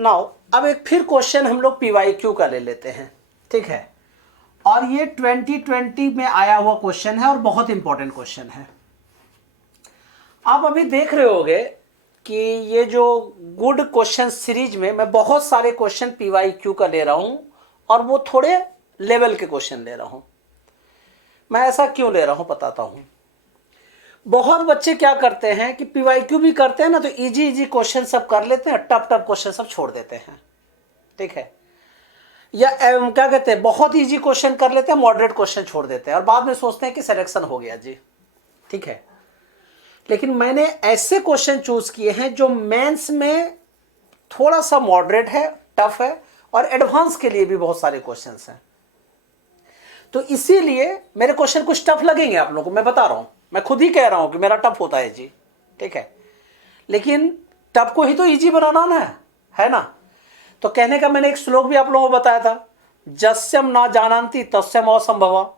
Now अब एक फिर क्वेश्चन हम लोग PYQ का ले लेते हैं, ठीक है। और ये 2020 में आया हुआ क्वेश्चन है और बहुत इंपॉर्टेंट क्वेश्चन है। आप अभी देख रहे होगे कि ये जो गुड क्वेश्चन सीरीज में मैं बहुत सारे क्वेश्चन PYQ का ले रहा हूं और वो थोड़े लेवल के क्वेश्चन ले रहा हूं। मैं ऐसा क्यों ले रहा हूं बताता हूं। बहुत बच्चे क्या करते हैं कि PYQ भी करते हैं ना, तो इजी इजी क्वेश्चन सब कर लेते हैं, टफ टफ क्वेश्चन सब छोड़ देते हैं, ठीक है। या क्या कहते हैं, बहुत इजी क्वेश्चन कर लेते हैं, मॉडरेट क्वेश्चन छोड़ देते हैं और बाद में सोचते हैं कि सिलेक्शन हो गया जी, ठीक है। लेकिन मैंने ऐसे क्वेश्चन चूज किए हैं जो मेंस में थोड़ा सा मॉडरेट है, टफ है, और एडवांस के लिए भी बहुत सारे क्वेश्चंस हैं। तो इसीलिए मेरे क्वेश्चन कुछ टफ लगेंगे आप लोगों को, मैं बता रहा हूं, मैं खुद ही कह रहा हूं कि मेरा टफ होता है जी, ठीक है। लेकिन टफ को ही तो इजी बनाना ना है ना। तो कहने का मैंने एक श्लोक भी आप लोगों को बताया था, जस्यम ना जानन्ति तस्यम असंभवा,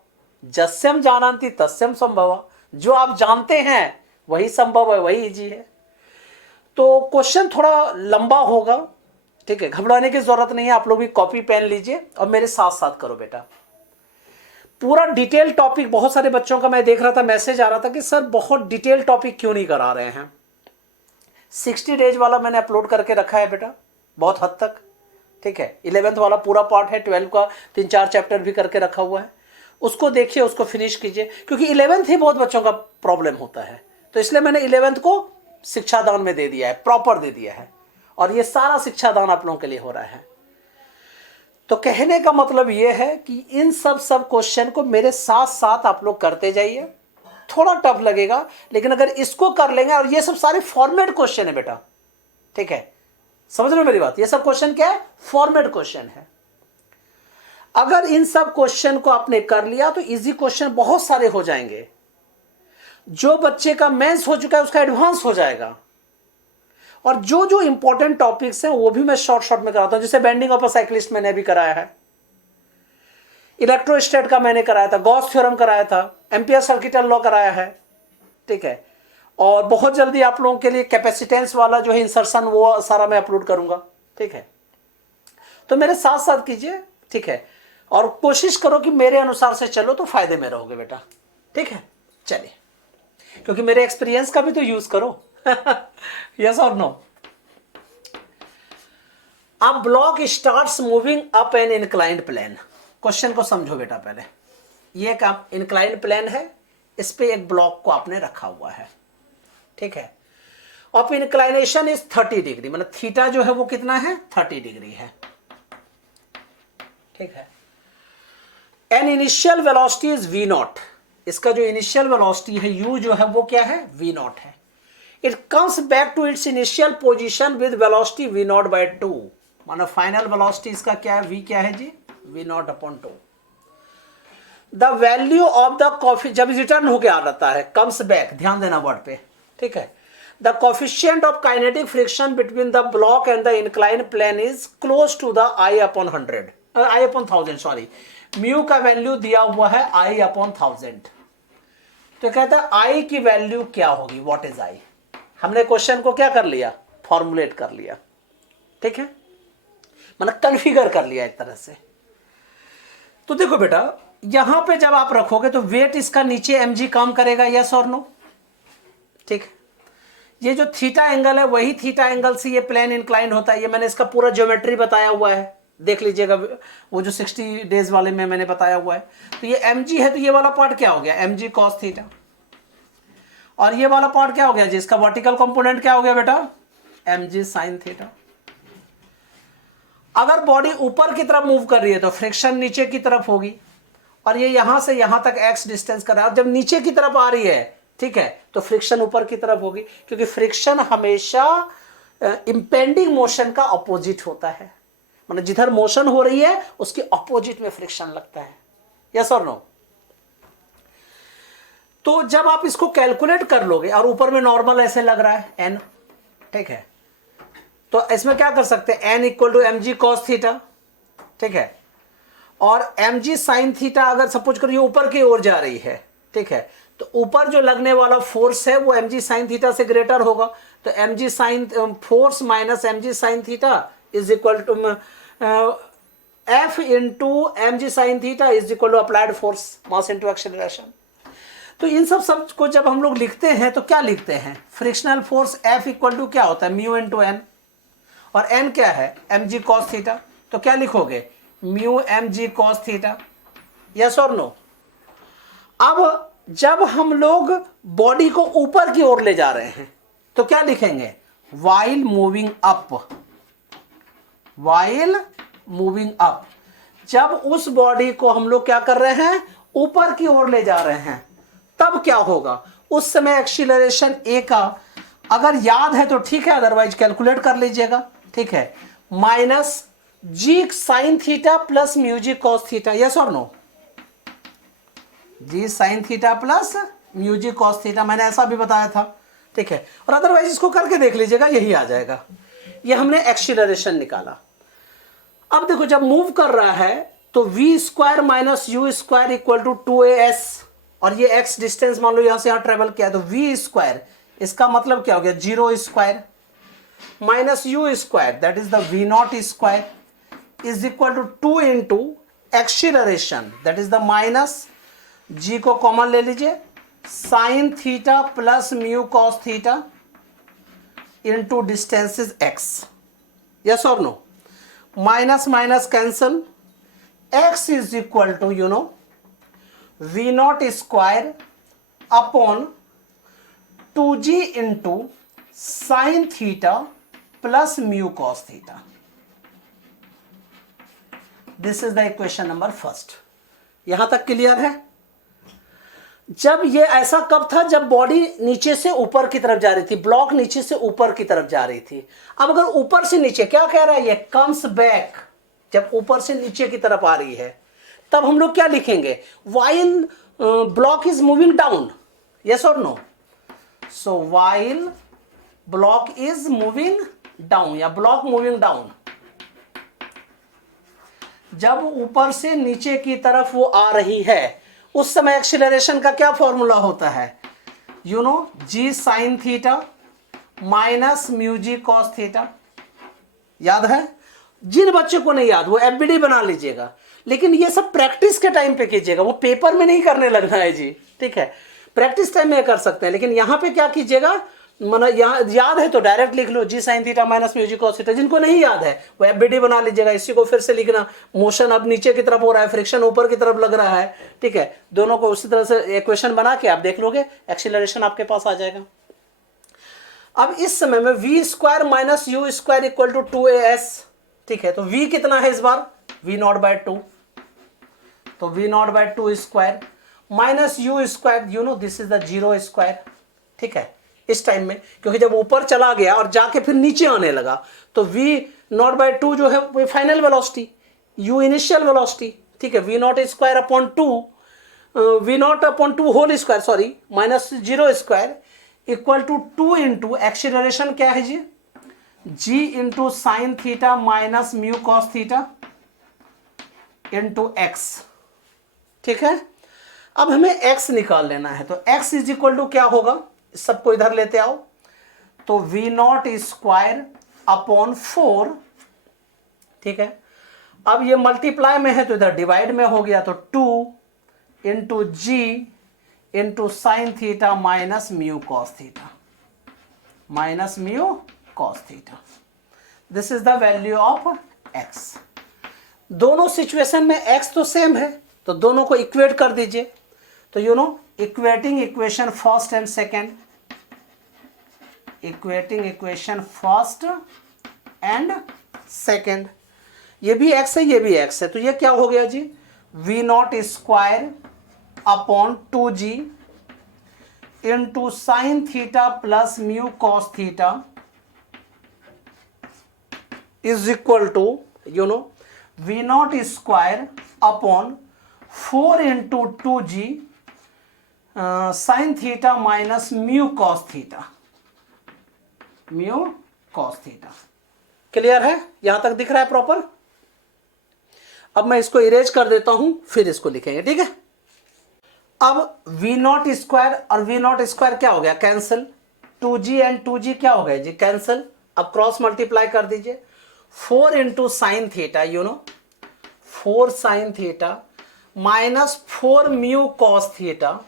जस्यम जानन्ति तस्यम संभवा। जो आप जानते हैं वही संभव है, वही इजी है। तो क्वेश्चन थोड़ा लंबा होगा, ठीक है, घबराने की जरूरत नहीं है। आप लोग भी कॉपी पेन लीजिए और मेरे साथ साथ करो बेटा। पूरा डिटेल टॉपिक, बहुत सारे बच्चों का मैं देख रहा था, मैसेज आ रहा था कि सर बहुत डिटेल टॉपिक क्यों नहीं करा रहे हैं। 60 डेज वाला मैंने अपलोड करके रखा है बेटा, बहुत हद तक, ठीक है। 11th वाला पूरा पार्ट है, 12 का 3-4 चैप्टर भी करके रखा हुआ है, उसको देखिए, उसको फिनिश कीजिए, क्योंकि 11th ही बहुत बच्चों का प्रॉब्लम होता है। तो इसलिए मैंने 11th को शिक्षादान में दे दिया है, प्रॉपर दे दिया है, और ये सारा शिक्षादान आप लोगों के लिए हो रहा है। तो कहने का मतलब ये है कि इन सब क्वेश्चन को मेरे साथ साथ आप लोग करते जाइए। थोड़ा टफ लगेगा, लेकिन अगर इसको कर लेंगे, और ये सब सारे फॉर्मेट क्वेश्चन है बेटा, ठीक है, समझ रहे हो मेरी बात। ये सब क्वेश्चन क्या है, फॉर्मेट क्वेश्चन है। अगर इन सब क्वेश्चन को आपने कर लिया तो इजी क्वेश्चन बहुत सारे हो जाएंगे। जो बच्चे का मेंस हो चुका है उसका एडवांस हो जाएगा, और जो जो इंपॉर्टेंट टॉपिक्स हैं वो भी मैं शॉर्ट में कराता हूं। जैसे बेंडिंग ऑफ अ साइक्लिस्ट मैंने भी कराया है, इलेक्ट्रोस्टैट का मैंने कराया था, गॉस थ्योरम कराया था, एम्पियर सर्किटल लॉ कराया है, ठीक है। और बहुत जल्दी आप लोगों के लिए कैपेसिटेंस वाला जो है इंसर्शन, वो सारा मैं अपलोड करूंगा, ठीक है। तो मेरे साथ साथ कीजिए, ठीक है, और कोशिश करो कि मेरे अनुसार से चलो तो फायदे में रहोगे बेटा, ठीक है। चलिए, क्योंकि मेरे एक्सपीरियंस का भी तो यूज करो। यस और नो। अब block starts moving up an inclined plane. Question को समझो बेटा पहले। ये एक इंक्लाइंड प्लेन है, इस पे एक ब्लॉक को आपने रखा हुआ है, ठीक है। ऑफ इंक्लाइनेशन इज 30 डिग्री, मतलब थीटा जो है वो कितना है, 30 डिग्री है, ठीक है। An initial velocity is v0, इसका जो इनिशियल वेलोसिटी है u जो है वो क्या है, v0 है। It comes back to its initial position with velocity v0/2, माना फाइनल वेलोसिटी इसका क्या है, v क्या है जी, v0/2। The value of the coffee, जब रिटर्न होके आ जाता है, कम्स बैक, ध्यान देना वर्ड पे, ठीक है। The coefficient of kinetic friction between the block and the inclined plane is close to the I/1000, sorry, mu का वैल्यू दिया हुआ है I/1000। तो कहता है आई की वैल्यू क्या होगी, व्हाट इज आई। हमने क्वेश्चन को क्या कर लिया, फॉर्मुलेट कर लिया, ठीक है, मतलब कन्फिगर कर लिया एक तरह से। तो देखो बेटा, यहां पे जब आप रखोगे तो वेट इसका नीचे mg काम करेगा, यस और नो, ठीक। ये जो थीटा एंगल है वही थीटा एंगल से ये प्लेन इंक्लाइंड होता है। ये मैंने इसका पूरा ज्योमेट्री बताया हुआ है, देख लीजिएगा, वो जो 60 डेज वाले में मैंने बताया हुआ है। तो ये mg है, तो ये वाला पार्ट क्या हो गया, mg cos थीटा, और ये वाला पार्ट क्या हो गया जी, इसका वर्टिकल कंपोनेंट क्या हो गया बेटा, mg sin थीटा। अगर बॉडी ऊपर की तरफ मूव कर रही है तो फ्रिक्शन नीचे की तरफ होगी, और ये यहां से यहां तक x डिस्टेंस कर रहा है। जब नीचे की तरफ आ रही है, ठीक है, तो फ्रिक्शन ऊपर की तरफ होगी, क्योंकि फ्रिक्शन हमेशा इंपेंडिंग मोशन का अपोजिट होता है, मतलब जिधर मोशन हो रही है उसके अपोजिट में फ्रिक्शन लगता है, यस और नो। तो जब आप इसको कैलकुलेट कर लोगे, और ऊपर में नॉर्मल ऐसे लग रहा है n, ठीक है, तो इसमें क्या कर सकते हैं, n = mg cos थीटा, ठीक है, और mg sin थीटा अगर सपोज करिए ऊपर की ओर जा रही है, ठीक है, तो ऊपर जो लगने वाला फोर्स है वो mg sin थीटा से ग्रेटर होगा। तो mg sin force minus mg sin theta is equal to F into mg sine theta is equal to applied force mass into acceleration. तो इन सब को जब हम लोग लिखते हैं तो क्या लिखते हैं, frictional force F equal to क्या होता है, म्यू इंटू एन, और एन क्या है, mg कॉस थीटा। तो क्या लिखोगे, mu mg cos theta, yes और नो। अब जब हम लोग बॉडी को ऊपर की ओर ले जा रहे हैं तो क्या लिखेंगे, while moving up, while moving up. जब उस बॉडी को हम लोग क्या कर रहे हैं, ऊपर की ओर ले जा रहे हैं, तब क्या होगा, उस समय एक्सीलरेशन ए का अगर याद है तो ठीक है, अदरवाइज कैलकुलेट कर लीजिएगा, ठीक है, माइनस जी sine theta plus mu g cos theta, yes और no, g sine theta plus mu g cos theta, मैंने ऐसा भी बताया था, ठीक है, और अदरवाइज इसको करके देख लीजिएगा, यही आ जाएगा। ये हमने एक्सीलरेशन निकाला। अब देखो जब मूव कर रहा है तो v square minus u square equal to 2as, और ये x डिस्टेंस मान लो यहां से यहां ट्रेवल किया है, तो वी स्क्वायर, इसका मतलब क्या हो गया, 0 square minus u square that is the v naught square is equal to 2 into acceleration that is the minus g को कॉमन ले लीजिए, sine theta plus mu cos theta into distance is x, yes और no, minus minus cancel, x is equal to you know v naught square upon 2g into sine theta plus mu cos theta. This is the equation number first. यहां तक clear है। जब ये ऐसा कब था, जब बॉडी नीचे से ऊपर की तरफ जा रही थी, ब्लॉक नीचे से ऊपर की तरफ जा रही थी। अब अगर ऊपर से नीचे, क्या कह रहा है ये, कम्स बैक, जब ऊपर से नीचे की तरफ आ रही है तब हम लोग क्या लिखेंगे, while block is moving down, yes और no, so while block is moving down या ब्लॉक मूविंग डाउन, जब ऊपर से नीचे की तरफ वो आ रही है उस समय एक्सीलरेशन का क्या फॉर्मूला होता है, you know, g sine theta minus mu g cos theta. याद है, जिन बच्चों को नहीं याद वो एफबीडी बना लीजिएगा, लेकिन ये सब प्रैक्टिस के टाइम पे कीजिएगा, वो पेपर में नहीं करने लगना है जी, ठीक है, प्रैक्टिस टाइम में कर सकते हैं, लेकिन यहां पे क्या कीजिएगा, माना यहाँ याद है तो डायरेक्ट लिख लो, जी sine theta minus mu g cos theta. जिनको नहीं याद है वो एफबीडी बना लीजिएगा, इसी को फिर से लिखना, मोशन अब नीचे की तरफ हो रहा है, फ्रिक्शन ऊपर की तरफ लग रहा है, ठीक है, दोनों को उसी तरह से इक्वेशन बना के आप देख लोगे, एक्सीलरेशन आपके पास आ जाएगा। अब इस समय में v square minus u square equal to 2as, ठीक है, तो v कितना है इस बार, v नॉट बाय 2, तो v not by 2 square minus u square, you know this is the 0 square, ठीक है, इस टाइम में, क्योंकि जब ऊपर चला गया और जाके फिर नीचे आने लगा तो v नॉट बाय 2 जो है वो final velocity, u initial velocity, ठीक है, v nought square upon 2, v nought upon 2 whole square, sorry, minus 0 square equal to 2 into acceleration क्या है जी, g into sine theta minus mu cos theta into x, ठीक है। अब हमें x निकाल लेना है, तो x इज इक्वल टू क्या होगा, सबको इधर लेते आओ, तो वी नॉट स्क्वायर अपॉन 4, ठीक है, अब ये मल्टीप्लाई में है तो इधर डिवाइड में हो गया, तो 2 into g into sine theta minus mu cos theta, minus mu cos theta, this is the value of x। दोनों सिचुएशन में x तो सेम है, तो दोनों को इक्वेट कर दीजिए, तो you know equating equation first and second, equating equation first and second, ये भी x है, ये भी x है, तो ये क्या हो गया जी, v naught square upon 2g into sine theta plus mu cos theta is equal to you know v naught square upon 4 into 2g sine theta minus mu cos theta, mu cos theta. Clear है, यहां तक दिख रहा है proper. अब मैं इसको erase कर देता हूं, फिर इसको लिखेंगे, ठीक है। अब वी नॉट स्क्वायर और वी नॉट स्क्वायर क्या हो गया, कैंसिल, 2g एंड 2g क्या हो गया जी, कैंसिल। अब क्रॉस मल्टीप्लाई कर दीजिए, 4 into sine theta, you know 4 sine theta minus 4 mu cos theta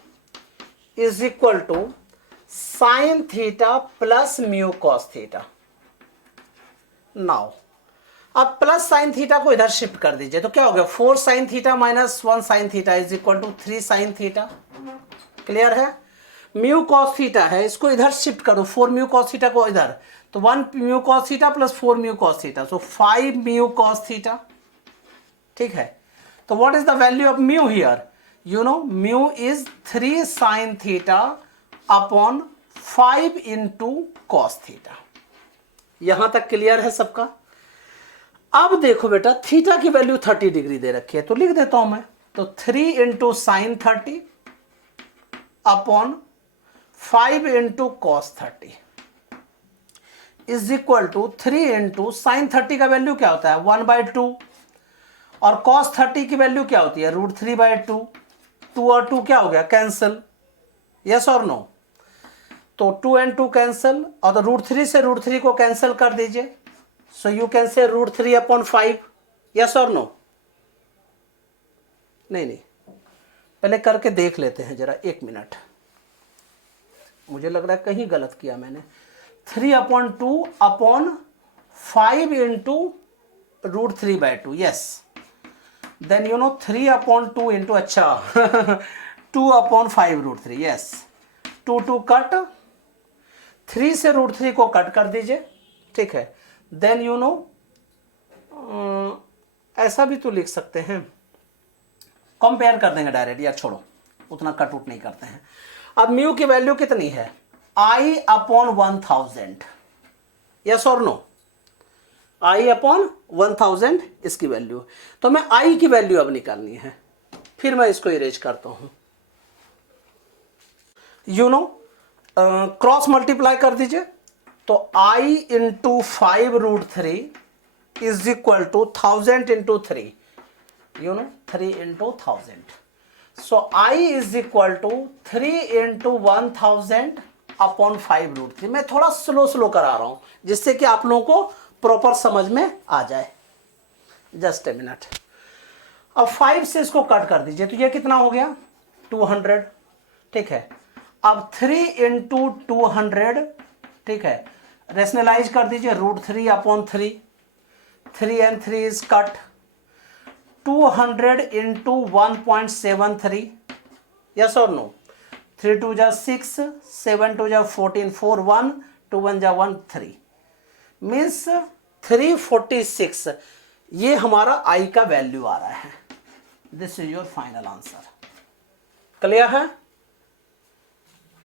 is equal to sine theta plus mu cos theta. Now अब प्लस साइन थीटा को इधर shift कर दीजिए तो क्या हो गया, 4 sine theta minus 1 sine theta is equal to 3 sine theta. Clear है? म्यू कॉस थीटा है, इसको इधर शिफ्ट करो, 4 म्यू कॉस थीटा को इधर, तो 1 mu cos theta plus 4 mu cos theta, so 5 mu cos theta. ठीक है, तो what is the value of mu here, you know mu is 3 sine theta upon 5 into cos theta. यहां तक clear है सबका? अब देखो बेटा, थीटा की वैल्यू 30 डिग्री दे रखी है तो लिख देता हूं मैं, तो 3 into sine 30 upon 5 into cos 30 is equal to 3 into sine 30 का वैल्यू क्या होता है 1/2 और कॉस 30 की वैल्यू क्या होती है √3/2। 2 और 2 क्या हो गया, कैंसिल, यस और नो, तो 2 and 2 कैंसिल, और तो √3 से √3 को कैंसिल कर दीजिए, so you can say √3/5, yes और नो। नहीं, पहले करके देख लेते हैं जरा, 1 मिनट, मुझे लग रहा है कहीं गलत किया मैंने। 3/2 upon 5 into √3/2, yes, then you know 3/2 into, अच्छा 2/5 √3, यस, 2 कट, 3 से √3 को कट कर दीजिए। ठीक है, देन यू नो ऐसा भी तो लिख सकते हैं, कंपेयर कर देंगे डायरेक्ट, यार छोड़ो, उतना कट उट नहीं करते हैं। अब म्यू की वैल्यू कितनी है, I/1000, यस और नो, I/1000 इसकी वैल्यू, तो मैं I की वैल्यू अब निकालनी है, फिर मैं इसको इरेज करता हूं, यू नो क्रॉस मल्टीप्लाई कर दीजिए, तो I into 5 √3 is equal to 1000 into 3, you know 3 into 1000, so I is equal to 3 into 1000 upon 5 √3। मैं थोड़ा स्लो करा रहा हूं जिससे कि आप लोगों को प्रॉपर समझ में आ जाए, जस्ट ए मिनट। अब 5 से इसको कट कर दीजिए तो ये कितना हो गया 200। ठीक है, अब 3 इंटू 200, ठीक है, रेशनलाइज कर दीजिए, √3/3, 3 and 3 is cut, 200 into 1.73, yes और नो, 3 2 जा 6, 7 2 जा 14, 4 1, 2 1 जा 1, 3 मीन्स 346, ये हमारा I का वैल्यू आ रहा है। This is your final answer. Clear है?